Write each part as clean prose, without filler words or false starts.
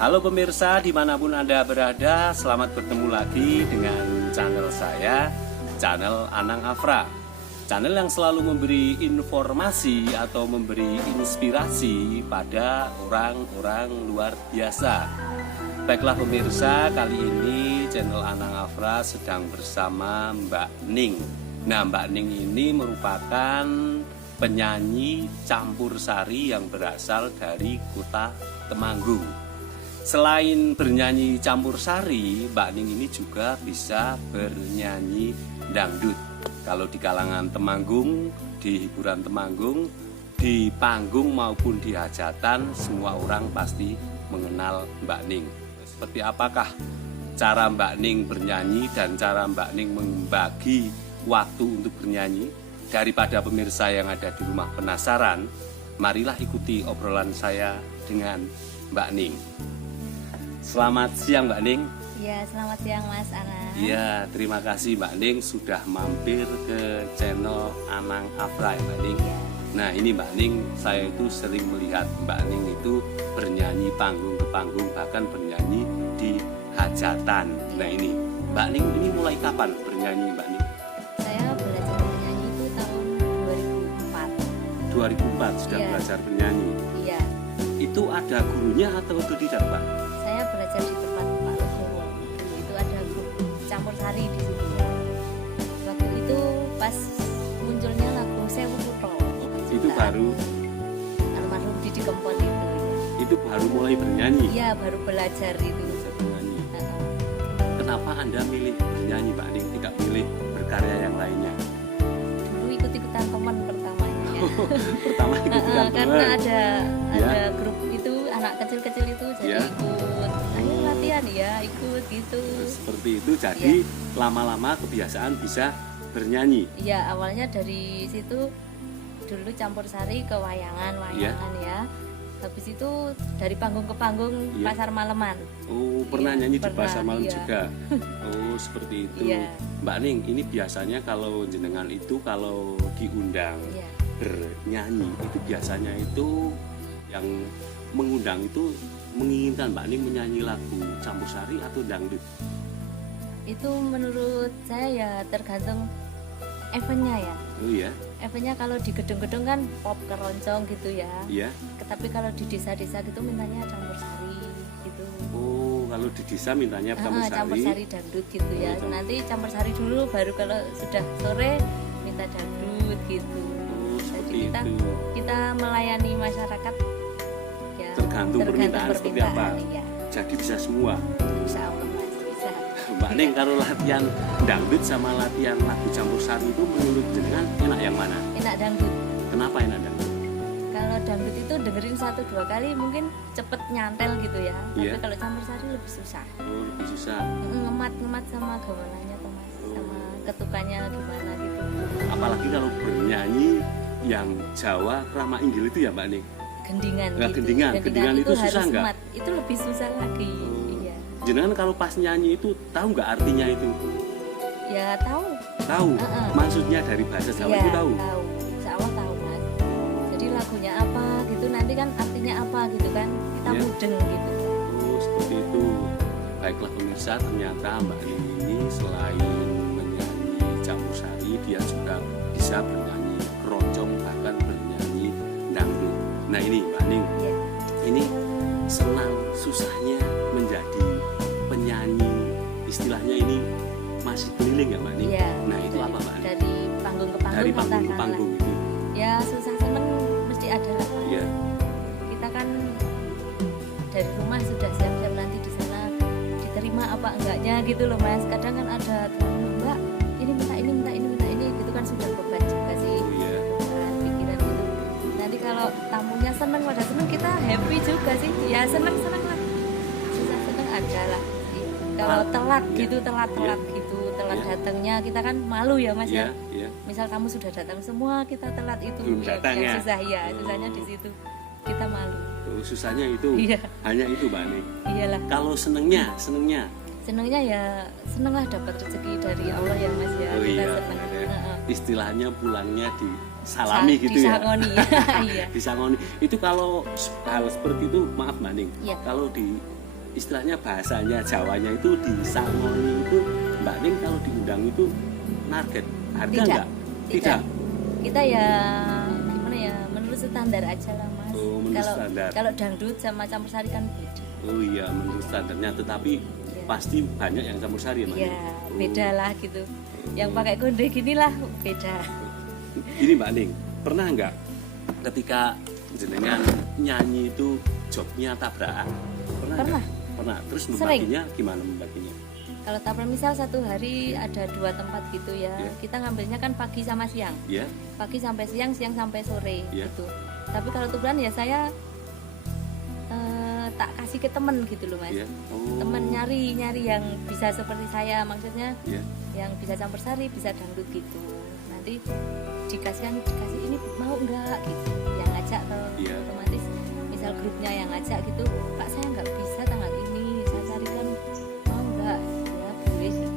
Halo pemirsa, dimanapun Anda berada, selamat bertemu lagi dengan channel saya, channel Anang Afra. Channel yang selalu memberi informasi atau memberi inspirasi pada orang-orang luar biasa. Baiklah pemirsa, kali ini channel Anang Afra sedang bersama Mbak Ning. Nah, Mbak Ning ini merupakan penyanyi campur sari yang berasal dari kota Temanggung. Selain bernyanyi campur sari, Mbak Ning ini juga bisa bernyanyi dangdut. Kalau di kalangan Temanggung, di hiburan Temanggung, di panggung maupun di hajatan, semua orang pasti mengenal Mbak Ning. Seperti apakah cara Mbak Ning bernyanyi dan cara Mbak Ning membagi waktu untuk bernyanyi? Daripada pemirsa yang ada di rumah penasaran, marilah ikuti obrolan saya dengan Mbak Ning. Selamat siang Mbak Ning. Iya, selamat siang Mas Anang. Iya, terima kasih Mbak Ning sudah mampir ke channel Anang Afra ya Mbak Ning. Ya. Nah ini Mbak Ning, saya itu sering melihat Mbak Ning itu bernyanyi panggung ke panggung, bahkan bernyanyi di hajatan. Nah ini, Mbak Ning ini mulai kapan bernyanyi Mbak Ning? Saya belajar bernyanyi itu tahun 2004. 2004 sudah belajar bernyanyi. Iya. Itu ada gurunya atau itu tidak Pak? Saya belajar di tempat Pak Legowo. Itu ada grup campur sari di situ. Waktu itu pas munculnya lagu Sewu Kutho. Itu baru almarhum Didi Kempot itu. Itu baru mulai bernyanyi. Iya, baru belajar itu. Belajar bernyanyi. Kenapa Anda milih bernyanyi Mbak Ning, tidak milih berkarya yang lainnya? Dulu ikut-ikutan teman pertamanya. Pertama ikut-ikutan Karena teman. ada grup itu anak kecil-kecil itu jadi Ya. ikut. Ayo latihan ya, ikut gitu. Seperti itu, jadi lama-lama kebiasaan bisa bernyanyi. Iya, awalnya dari situ dulu campur sari ke wayangan ya. Habis itu dari panggung ke panggung pasar maleman. Oh, pernah nyanyi di pasar malam iya. juga. Oh, seperti itu. Iya. Mbak Ning, ini biasanya kalau jenengan itu kalau diundang Iya. bernyanyi itu biasanya itu yang mengundang itu menginginkan Mbak Ning menyanyi lagu campur sari atau dangdut? Itu menurut saya ya tergantung eventnya ya. Oh iya. Eventnya kalau di gedung-gedung kan pop keroncong gitu ya. Iya. Tapi kalau di desa-desa gitu mintanya campur sari gitu. Oh, kalau di desa mintanya campur sari. Campur sari dangdut gitu ya. Nanti campur sari dulu, baru kalau sudah sore minta dangdut gitu. Oh, seperti Jadi itu. kita melayani masyarakat ya, Tergantung permintaan seperti apa. Ya. Jadi bisa semua. Insya Allah Mas, bisa. Mbak Ning, kalau latihan dangdut sama latihan lagu campur sari itu menurut jenengan enak yang mana? Enak dangdut. Kenapa enak dangdut? Kalau dangdut itu dengerin 1-2 kali mungkin cepet nyantel gitu ya. Iya. Tapi kalau campur sari lebih susah. Oh, lebih susah. Ngemat sama gamelannya tuh Mas, sama ketukannya gimana gitu. Apalagi kalau bernyanyi yang Jawa Krama Inggil itu ya Mbak Ning. Gendingan Nah, gitu. gendingan itu harus susah nggak? mat. Itu lebih susah lagi. Iya. Jenengan kalau pas nyanyi itu tahu nggak artinya itu? Ya tahu. Tahu. Maksudnya dari bahasa Jawa Iya, itu tahu. Tahu. Insya Allah tahu Mas. Jadi lagunya apa gitu nanti kan artinya apa gitu kan kita Iya. mudeng gitu. Oh, seperti itu. Baiklah pemirsa, ternyata Mbak Ning ini selain menyanyi campur sari, dia juga bisa bernyanyi keroncong, bahkan bernyanyi dangdut. Nah ini Mbak Ning, Iya. ini senang susahnya menjadi penyanyi, istilahnya ini masih keliling ya Mbak Ning? Iya. Nah itu apa Mbak Ning? Dari panggung ke panggung. Dari panggung ke katakanlah. panggung itu. Ya susah seneng mesti ada lah. Mas. Iya. Kita kan dari rumah sudah siap-siap nanti di sana diterima apa enggaknya gitu loh Mas. Kadang kan ada teman Mbak ini minta ini minta ini minta ini gitu kan sudah beban juga sih. Oh iya. Beban pikiran gitu. Nanti kalau tamunya seneng pada seneng kita happy juga sih. Ya seneng lah. Susah seneng ada lah. Kalau telat gitu telat gitu telat datangnya kita kan malu ya Mas Iya, ya. iya. Misal kamu sudah datang semua kita telat itu Belum datang ya? susah ya susahnya di situ kita malu. Oh, susahnya itu. Iya. Hanya itu Mbak Ning. Iyalah. Kalau senengnya Senengnya ya seneng lah dapat rezeki dari Allah ya Mas ya. Oh Kita iya, seneng. benar ya. Heeh. Istilahnya pulangnya di salami gitu ya. Disangoni. Iya. Disangoni. Itu kalau hal seperti itu, maaf Mbak Ning, Iya. kalau di istilahnya bahasanya Jawanya itu disangoni itu Mbak Ning kalau diundang itu target harga Tidak. Tidak. Kita ya gimana ya, menurut standar aja lah Mas. Oh, menurut Kalau standar. kalau dangdut sama campur sari kan beda. Oh iya, menurut standarnya, tetapi Iya. pasti banyak yang campur sari ya Mbak Ning? Iya, Oh. beda lah gitu. Yang pakai konde gini lah beda. Ini Mbak Ning, pernah nggak ketika jenengan nyanyi itu jobnya tabrakan? Pernah. Pernah. nggak? Pernah. Terus Sering. membaginya gimana membaginya? Kalau tabrak misal satu hari ada 2 tempat gitu ya. Iya. Kita ngambilnya kan pagi sama siang. Ya, Pagi sampai siang, siang sampai sore Iya. gitu. Tapi kalau tukeran ya saya tak kasih ke temen gitu loh Mas. ya. Oh. Temen nyari yang bisa seperti saya, maksudnya Ya. yang bisa campur sari, bisa dangdut gitu. Nanti dikasih ini mau nggak gitu. Yang ngajak tuh Iya. otomatis misal grupnya yang ngajak gitu, Pak saya nggak bisa tanggal ini, saya carikan mau nggak? Ya boleh sih.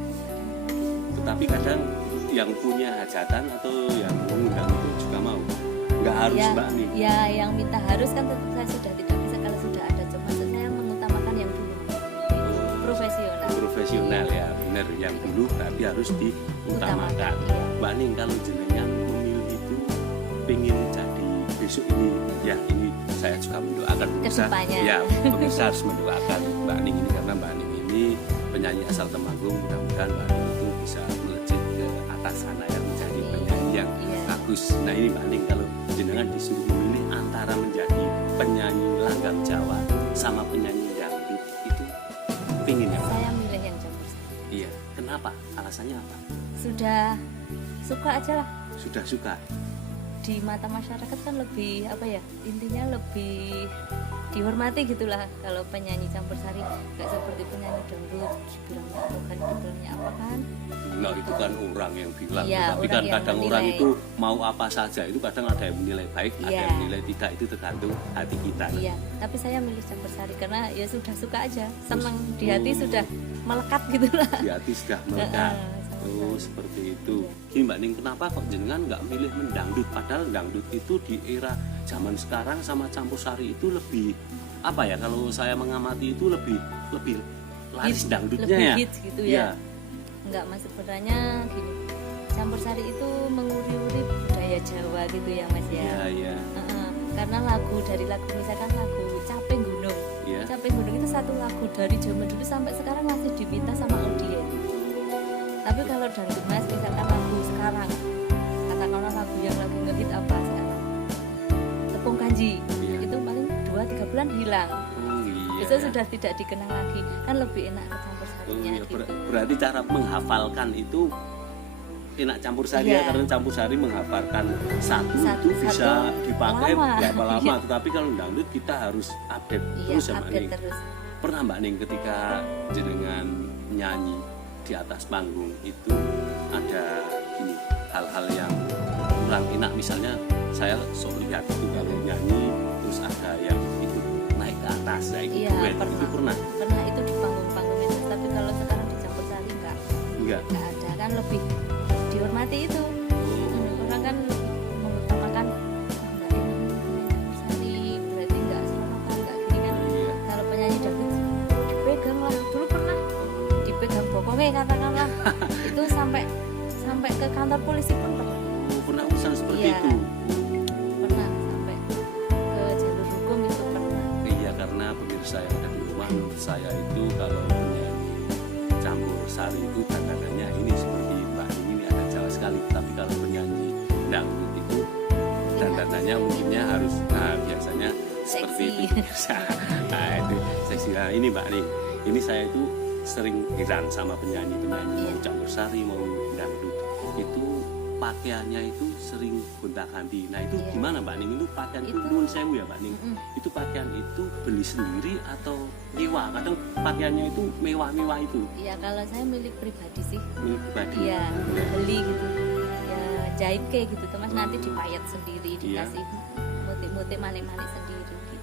Tetapi kadang yang punya hajatan atau yang mengundang itu juga mau. Nggak harus Ya, Mbak Ning. ya yang minta harus kan tetap saya sudah tidak bisa kalau sudah ada job. Maksud saya mengutamakan yang dulu profesional. Profesional ya, benar. Yang dulu berarti harus diutamakan. Iya. Mbak Ning, kalau jenengan memilih itu pengen jadi besok ini, ya ini saya juga mendoakan pemirsa. Kedepannya. Ya, pemirsa harus mendoakan Mbak Ning ini karena Mbak Ning ini penyanyi asal Temanggung. Mudah-mudahan Mbak Ning itu bisa melejit ke atas sana yang menjadi penyanyi yang Iya. bagus. Nah ini Mbak Ning, kalau jenengan disuruh memilih antara menjadi penyanyi langgam Jawa sama penyanyi dangdut itu pingin ya? Saya milih yang campur sari. Iya. Kenapa? Alasannya apa? Sudah suka aja lah. Sudah suka. Di mata masyarakat kan lebih apa ya, intinya lebih dihormati gitulah kalau penyanyi campur sari, kayak seperti penyanyi dangdut dibilangnya apa kan, dibilangnya apa kan. Nah itu kan orang yang bilang, Iya, tapi orang kan yang kadang menilai. orang itu mau apa saja itu kadang ada yang menilai baik, ada Iya. yang menilai tidak, itu tergantung hati kita. Iya, tapi saya milih campur sari karena ya sudah suka aja, senang di hati sudah melekat gitulah. Di hati sudah melekat. Campur Oh sari. seperti itu. Gini Mbak Ning, kenapa kok jenengan nggak milih mendangdut? Padahal dangdut itu di era zaman sekarang sama campur sari itu lebih apa ya? Kalau saya mengamati itu lebih laris Hits, dangdutnya lebih ya. hits gitu Iya. ya. Enggak Mas, sebenarnya gini, campur sari itu menguri-uri budaya Jawa gitu ya Mas ya. Iya, iya. Karena lagu dari lagu misalkan lagu Capek Gunung. Iya. Capek Gunung itu satu lagu dari zaman dulu sampai sekarang masih diminta sama audiens. Tapi kalau dangdut Mas, misalkan lagu sekarang, katakanlah lagu yang lagi ngehit apa sekarang, Tepung Kanji, Iya. itu paling 2-3 bulan hilang. Oh iya. Itu sudah tidak dikenang lagi, kan lebih enak ke campur Oh sarinya iya, gitu. berarti cara menghafalkan itu enak campur sari Iya. ya, karena campur sari menghafalkan satu itu bisa dipakai lama. berapa lama, Iya. tetapi kalau dangdut kita harus update Iya, terus ya Mbak update Ning. terus. Pernah Mbak Ning ketika jenengan nyanyi di atas panggung itu ada gini hal-hal yang kurang enak, misalnya saya sok lihat itu kalau nyanyi terus ada yang itu naik ke atas, nah itu Iya, duet, pernah. itu pernah? Pernah itu di panggung-panggung itu, tapi kalau sekarang di campur sari Enggak. enggak ada, kan lebih dihormati itu. Oh. Orang kan mengutamakan "Mbak ini campur sari berarti enggak seronok, enggak gini kan." Iya. Kalau penyanyi dangdut dipegang lah, dulu pernah dipegang bokongnya katakanlah. Itu sampai ke kantor polisi pun pernah. Oh, pernah urusan seperti Iya. itu. Pernah sampai ke jalur hukum itu pernah. Iya, karena pemirsa yang ada di rumah, menurut saya itu kalau penyanyi campur sari itu dandanannya ini seperti Mbak Ning ini ada Jawa sekali, tapi kalau penyanyi dangdut itu dandanannya mungkinnya harus biasanya seperti Seksi. itu pemirsa. Nah itu seksi. Nah ini Mbak Ning, ini saya itu sering heran sama penyanyi-penyanyi Iya. mau campur sari mau dangdut itu pakaiannya itu sering gonta-ganti. Nah itu Iya. gimana Mbak Ning, itu pakaian itu Itu- nuwun sewu ya Mbak Ning? Mm-mm. Itu pakaian itu beli sendiri atau nyewa? Kadang pakaiannya itu mewah-mewah itu Iya, kalau saya milik pribadi sih. milik pribadi. Iya, beli gitu. Ya jahit kayak gitu, Mas, nanti dipayat sendiri, Iya. dikasih motif-motif manik-manik sendiri gitu.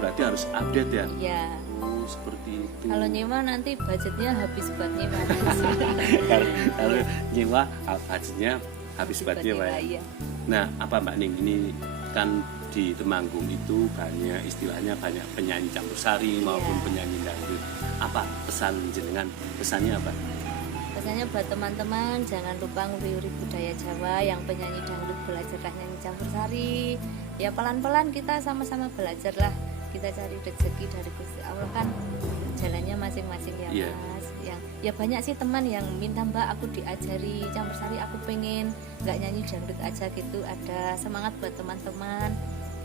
Berarti harus update ya. Iya. Oh seperti itu. Kalau nyewa nanti budgetnya habis buat nyewa. Kalau nyewa budgetnya habis buat nyewa ya. Iya. Nah apa Mbak Ning, ini kan di Temanggung itu banyak istilahnya banyak penyanyi campur sari maupun penyanyi dangdut. Apa pesan jenengan? Pesannya apa? Pesannya buat teman-teman jangan lupa nguri-uri budaya Jawa, yang penyanyi dangdut belajarlah nyanyi campur sari. Ya pelan-pelan kita sama-sama belajar lah. Kita cari rezeki dari Gusti Allah kan jalannya masing-masing ya Iya. Mas. Yang ya banyak sih teman yang minta Mbak aku diajari campur sari, aku pengen nggak nyanyi dangdut aja gitu. Ada semangat buat teman-teman.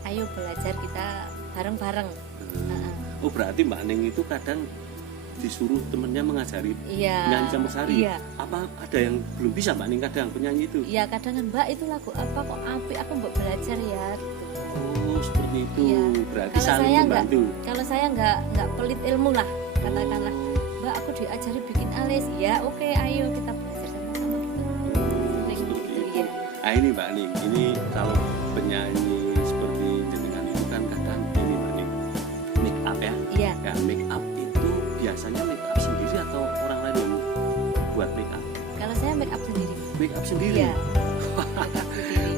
Ayo belajar kita bareng-bareng. Oh berarti Mbak Ning itu kadang disuruh temennya mengajari Iya. nyanyi campur sari. Iya. Apa ada yang belum bisa Mbak Ning kadang penyanyi itu? Iya kadang kan Mbak itu lagu apa kok apik, aku mau belajar ya. Oh seperti itu. Iya. Berarti Kalau saling saya nggak, membantu. kalau saya nggak pelit ilmu lah, katakanlah Mbak aku diajari bikin alis, ya oke ayo kita belajar sama-sama gitu. Sering Seperti gitu itu. ya. Nah ini Mbak Ning, ini kalau penyanyi seperti jenengan itu kan kadang ini Mbak Ning make up ya. Iya. Ya make up itu biasanya make up sendiri atau orang lain yang buat make up? Kalau saya make up sendiri. Make up sendiri. Iya. Make up sendiri.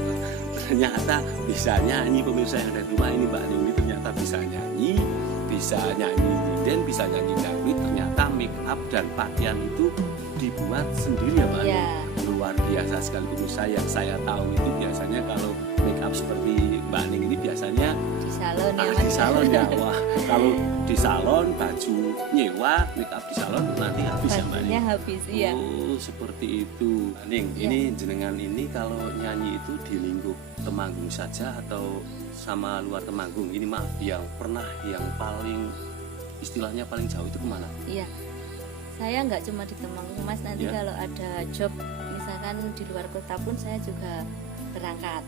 Ternyata bisa nyanyi, pemirsa yang ada di rumah ini Mbak Ning ini ternyata bisa nyanyi dan bisa nyanyi dangdut. Ternyata make up dan pakaian itu dibuat sendiri ya Mbak Ning. Iya. Luar biasa sekali pemirsa. Yang saya tahu itu biasanya kalau make up seperti Mbak Ning ini biasanya Di salon ya. di Mas. salon ya. Wah, kalau di salon baju nyewa make up di salon nanti habis ya Mbak Bajunya Ning. habis, iya. Oh seperti itu Mbak Ning. Iya. Ini jenengan ini kalau nyanyi itu di lingkup Temanggung saja atau sama luar Temanggung? Ini maaf yang pernah yang paling istilahnya paling jauh itu kemana? Iya. Saya nggak cuma di Temanggung Mas, nanti Iya. kalau ada job misalkan di luar kota pun saya juga berangkat.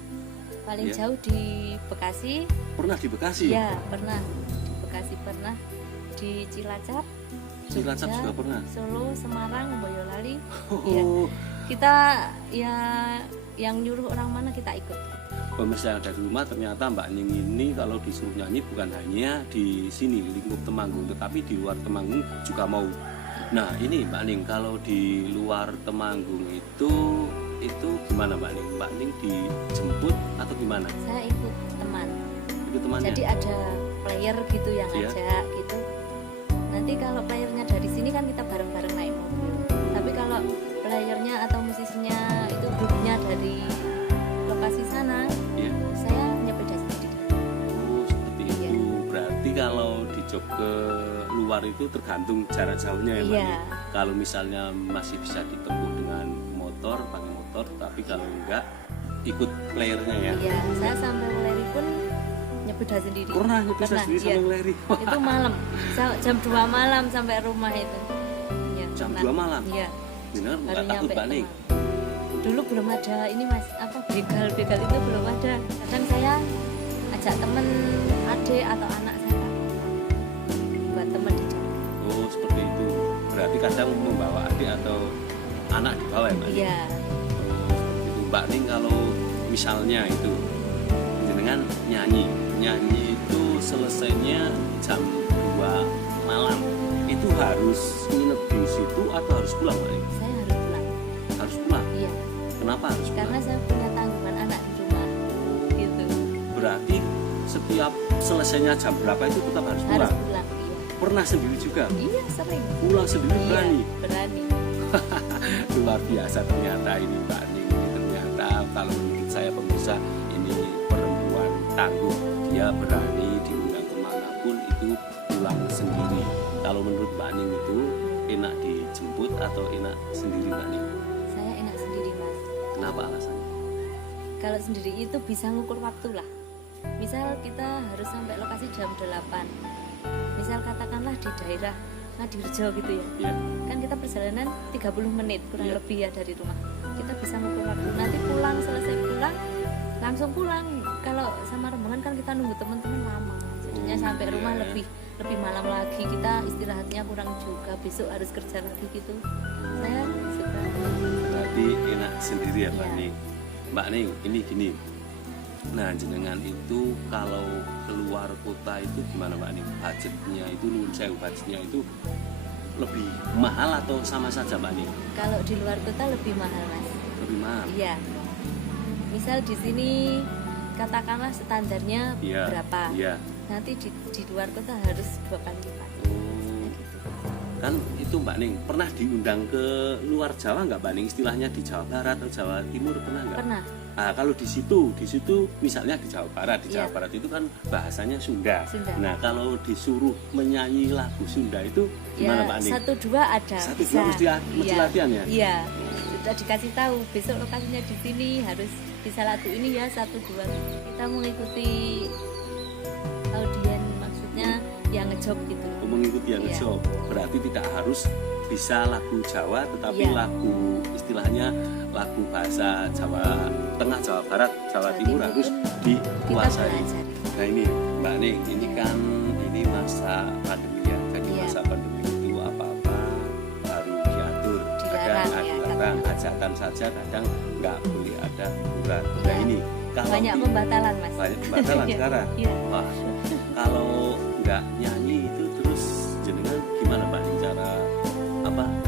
Paling Iya. jauh di Bekasi. Pernah di Bekasi? Ya pernah di Bekasi, pernah di Cilacap, Cilacap Jogja, juga pernah. Solo, Semarang, Boyolali. Oh, Iya. Kita ya yang nyuruh orang mana kita ikut. pemirsa yang ada di rumah, ternyata Mbak Ning ini kalau disuruh nyanyi bukan hanya di sini lingkup Temanggung, tetapi di luar Temanggung juga mau. Nah ini Mbak Ning, kalau di luar Temanggung itu gimana Mbak Ning? Mbak Ning dijemput atau gimana? Saya ikut teman. Itu temannya? Jadi ada player gitu yang Iya. ngajak gitu. Nanti kalau playernya dari sini kan kita bareng-bareng naik mobil. Tapi kalau playernya atau musisinya itu grupnya dari lokasi sana, Iya. saya nyepeda sendiri. Oh seperti itu. Iya. Berarti kalau di job ke luar itu tergantung jarak jauhnya ya Mbak Iya. Ning? Kalau misalnya masih bisa ditempuh dengan motor, pakai motor, tapi kalau enggak ikut playernya ya. Iya, saya sampai Weleri pun nyepeda sendiri. Pernah nyepeda sendiri iya. sampai ngeleri. Itu malam, jam 2 malam sampai rumah itu. Ya, Jam pernah. 2 malam? Iya. Bener Baru nggak takut nyampe Mbak Ning? Temanggung. Dulu belum ada ini Mas, apa begal itu belum ada. Kadang saya ajak temen adik atau anak saya buat temen di jalan. Oh seperti itu. Berarti kadang membawa adik atau anak dibawa ya Mbak Ning? Iya. Oh, seperti itu. Mbak Ning kalau misalnya itu jenengan nyanyi itu selesainya jam 2 malam itu harus nginep di situ atau harus pulang Mbak Ning? Saya harus pulang. Harus pulang. Iya. Kenapa harus pulang? Karena saya punya tanggungan anak di rumah. Gitu. Berarti setiap selesainya jam berapa itu tetap harus Harus pulang? pulang. Iya. Pernah sendiri juga? Iya, sering. Pulang sendiri berani? Iya, berani. Luar biasa ternyata ini Mbak Ning ini ternyata kalau menurut saya pemirsa ini perempuan tangguh, dia berani diundang kemanapun itu pulang sendiri. Kalau menurut Mbak Ning itu enak dijemput atau enak sendiri Mbak Ning? Saya enak sendiri Mas. Kenapa alasannya? Kalau sendiri itu bisa ngukur waktu lah. Misal kita harus sampai lokasi jam 8. Misal katakanlah di daerah Ngadirejo gitu ya. Ya, Kan kita perjalanan 30 menit kurang Iya. lebih ya dari rumah. Kita bisa ngukur waktu. Nanti pulang, selesai pulang langsung pulang. Kalau sama rombongan kan kita nunggu teman-teman lama. Jadinya Oh, sampai rumah iya. lebih malam lagi. Kita istirahatnya kurang juga. Besok harus kerja lagi gitu. Saya suka. berarti enak sendiri ya Mbak Iya. Ning. Mbak Ning ini gini. Nah jenengan itu kalau keluar kota itu gimana Mbak Ning? Budgetnya itu menurut saya budgetnya itu lebih mahal atau sama saja Mbak Ning? Kalau di luar kota lebih mahal Mas. Lebih mahal. Iya. Misal di sini katakanlah standarnya Iya. berapa, Iya. nanti di luar kota harus 2 kali lipat. Oh. Kan itu Mbak Ning pernah diundang ke luar Jawa nggak Mbak Ning, istilahnya di Jawa Barat atau Jawa Timur pernah nggak? Pernah. Nah, kalau di situ misalnya di Jawa Barat, Iya. Jawa Barat itu kan bahasanya Sunda. Sunda. Nah, kalau disuruh menyanyi lagu Sunda itu gimana Ya, Mbak Ning? 1-2 ada. 1-2 mesti Iya. latihan ya? Iya. Sudah dikasih tahu besok lokasinya di sini, harus bisa lagu ini ya 1-2. Kita mengikuti audien, maksudnya yang ngejob gitu. Mengikuti yang Iya. ngejob. Berarti tidak harus bisa lagu Jawa, tetapi Iya. lagu istilahnya lagu bahasa Jawa Tengah, Jawa Barat, Jawa Timur harus kita dikuasai. belajar. Nah ini Mbak Ning, ini kan ini masa pandemi ya. Jadi Iya. masa pandemi itu apa-apa harus diatur. Dilarang Kadang ya, dilarang, hajatan saja kadang nggak boleh ada hiburan. Nah Iya. ini kalau Banyak pembatalan, Mas. banyak pembatalan Iya. sekarang. Iya. Wah, kalau nggak nyanyi itu terus jenengan gimana Mbak Ning cara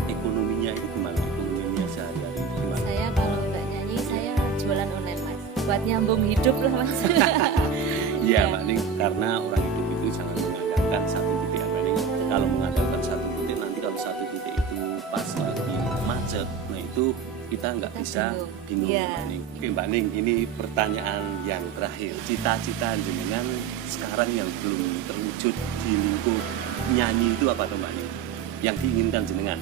ekonominya itu gimana, ekonominya sehari-hari gimana? Saya kalau nggak nyanyi, saya jualan online, Mas. Buat nyambung hidup lah, Mas. Iya Mbak Ning, karena orang hidup itu jangan mengandalkan satu titik Mbak Ning. Kalau mengandalkan satu titik, nanti kalau satu titik itu pas lagi macet, nah itu kita nggak Kita bisa bingung Iya. Mbak Ning. Oke Mbak Ning, ini pertanyaan yang terakhir. Cita-cita jenengan sekarang yang belum terwujud di lingkup nyanyi itu apa tuh Mbak Ning? Yang diinginkan jenengan?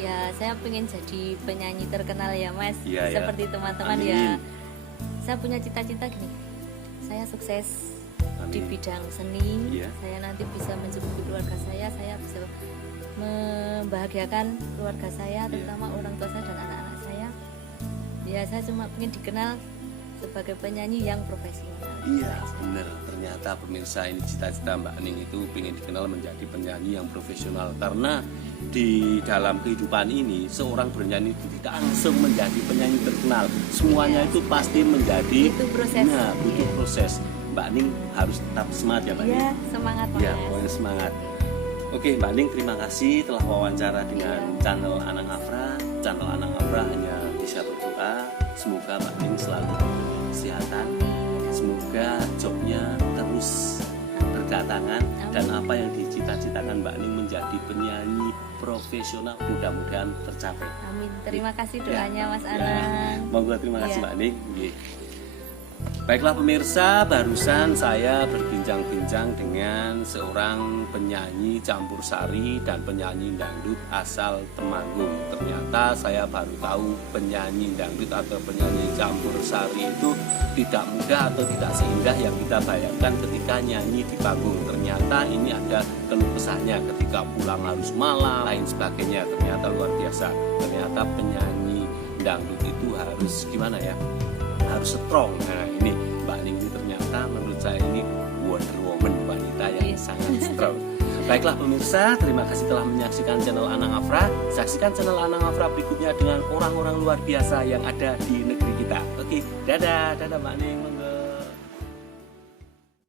Ya, saya pengen jadi penyanyi terkenal ya, Mas. Iya, ya. Seperti teman-teman Amin. ya. Saya punya cita-cita gini. Saya sukses di Amin. bidang seni. Iya. Saya nanti bisa mencukupi keluarga saya bisa membahagiakan keluarga saya, Iya. terutama orang tua saya dan anak-anak saya. Ya, saya cuma pengen dikenal sebagai penyanyi yang profesional. Iya benar, ternyata pemirsa ini cita-cita Mbak Ning itu ingin dikenal menjadi penyanyi yang profesional. Karena di dalam kehidupan ini seorang bernyanyi itu tidak langsung menjadi penyanyi terkenal. Semuanya Iya. itu pasti menjadi Butuh proses. Nah, butuh Iya. proses. Mbak Ning harus tetap semangat ya Mbak Ning. Iya, semangat Ya, Mas. pokoknya semangat. Oke Mbak Ning, terima kasih telah wawancara dengan Iya. channel Anang Afra. Channel Anang Afra hanya bisa berdoa semoga Mbak Ning selalu kesehatan. Semoga jobnya terus berdatangan dan apa yang dicita-citakan Mbak Ning menjadi penyanyi profesional mudah-mudahan tercapai. Amin. Terima kasih Ya. doanya Mas Ya. Anang. Monggo, terima kasih Iya. Mbak Ning. Nggih. Baiklah pemirsa, barusan saya berbincang-bincang dengan seorang penyanyi campur sari dan penyanyi dangdut asal Temanggung. Ternyata saya baru tahu penyanyi dangdut atau penyanyi campur sari itu tidak mudah atau tidak seindah yang kita bayangkan ketika nyanyi di panggung. Ternyata ini ada keluh kesahnya ketika pulang harus malam, lain sebagainya. Ternyata luar biasa. Ternyata penyanyi dangdut itu harus gimana ya? Harus strong. Nah ini Mbak Ning ini ternyata menurut saya ini Wonder Woman, wanita yang sangat strong. Baiklah pemirsa, terima kasih telah menyaksikan channel Anang Afra. Saksikan channel Anang Afra berikutnya dengan orang-orang luar biasa yang ada di negeri kita. Oke, dadah Mbak Ning.